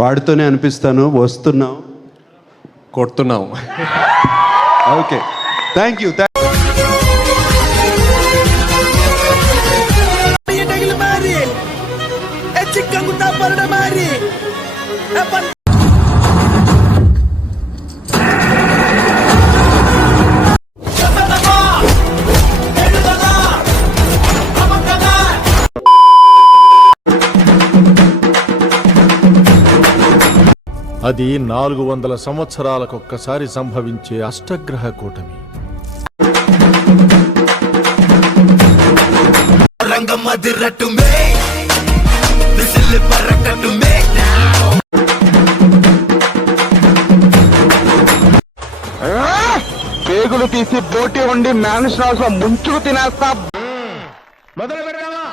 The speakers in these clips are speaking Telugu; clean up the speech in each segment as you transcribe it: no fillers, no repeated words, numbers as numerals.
వాడితోనే అనిపిస్తాను. వస్తున్నావు, కొడుతున్నావు. Okay, thank you. అది 400 సంవత్సరాలకొక్కసారి సంభవించే అష్టగ్రహ కూటమి. పేగులు తీసి బోటి ఉండి మ్యాన్షన్ హౌస్ లో ముంచుకు తినేస్తా. మొదలు పెడదామా?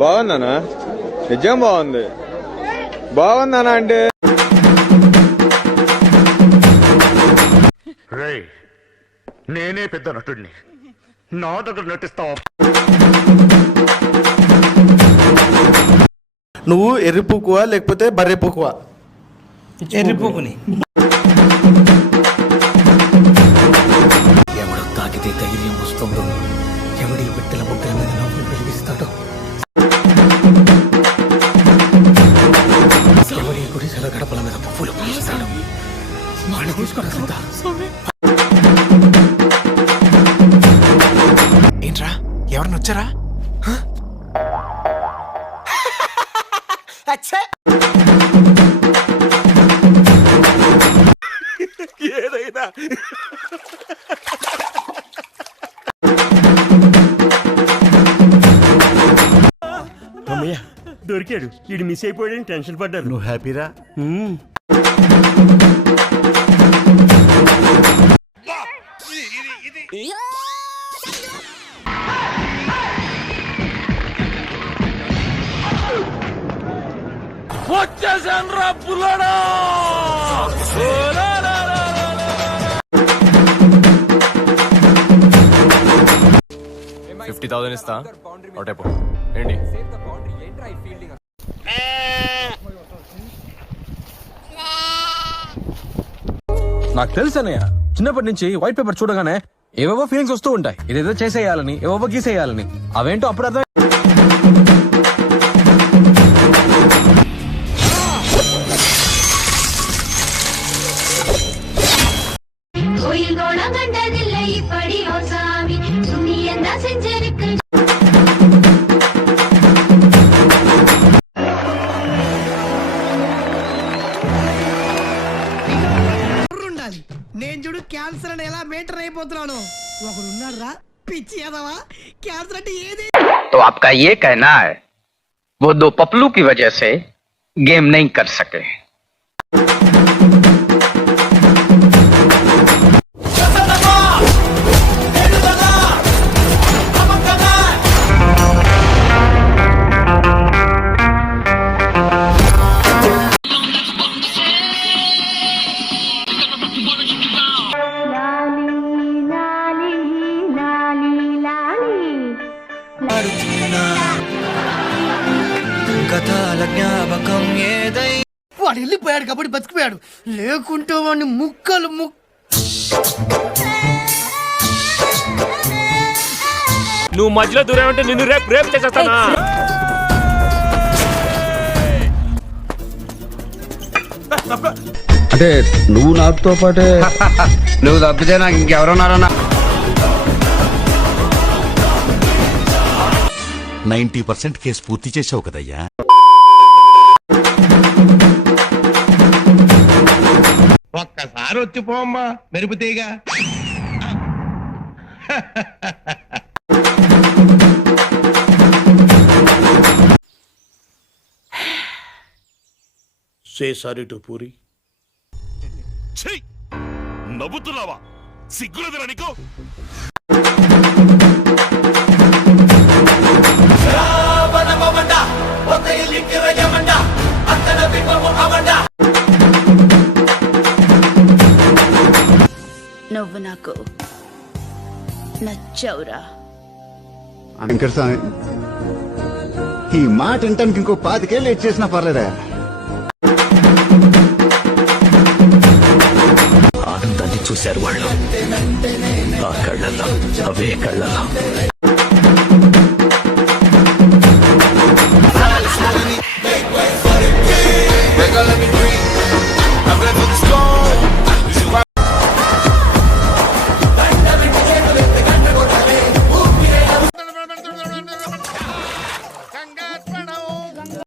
బాగుందనా? నిజం బాగుంది. బాగుందనా అంటే నేనే పెద్ద నటుడిని, నా దగ్గర నటిస్తావా? నువ్వు ఎర్రిపుకువా లేకపోతే బర్రెపుకువా? ఎర్రిపుకుని. ఎవడు తాకితే ధైర్యం వస్తుందో, ఎవడి బిడ్డల బొగ్గల మీద నవ్వులు వెలిగిస్తాడో, ఎవడి గుడిసెల గడపల మీద పువ్వులు పూస్తాడు, వాడిని తీసుకురా. ఏంట్రా, ఎవరిని వచ్చారా? ఏదైనా దొరికాడు. వీడు మిస్ అయిపోయాడని టెన్షన్ పడ్డారు. నువ్వు హ్యాపీరా? వచ్చేసాన్రా పుల్లడా. 50,000 ఇస్తా. ఒకటేపో ఏంటి? నాకు తెలుసు అన్నయ్య, చిన్నప్పటి నుంచి వైట్ పేపర్ చూడగానే ఏవేవో ఫీలింగ్స్ వస్తూ ఉంటాయి. ఇదేదో చేసేయాలని, ఏవేవో గీసేయాలని. అవేంటో అప్పుడు అర్థం. నేను చూడు క్యాన్సర్ అని ఎలా మెయింటైన్ అయిపోతున్నాను. ఒకరున్నారా పిచ్చి ఏదవా, క్యాన్సర్ అంటే ఏది? तो आपका ये कहना है वो दो पपलू की वजह से गेम नहीं कर सके. వాడు వెళ్ళిపోయాడు కాబట్టి బతికిపోయాడు, లేకుంటే వాడిని ముక్కలు నువ్వు మధ్యలో దూరం అంటే నిన్ను రేపు చేసేస్తానా? అంటే నువ్వు నాతో పాటే? నువ్వు తప్పితే నాకు ఇంకెవరున్నారన్నా? 90% కేసు పూర్తి చేసావు కదయ్యా. ఒక్కసారి వచ్చిపోమ్మా మెరుపుతీగా. Say sorry to Puri. నవ్వుతున్నావా? సిగ్గులేదురా నీకు? నువ్వు నాకు నచ్చావురా. వెంకటస్వామి, ఈ మాట వింటానికి ఇంకో 5 లేట్ చేసినా పర్లేదా? ఆనందాన్ని చూశారు వాళ్ళు, ఆ కళ్ళల్లో, అవే కళ్ళల్లో.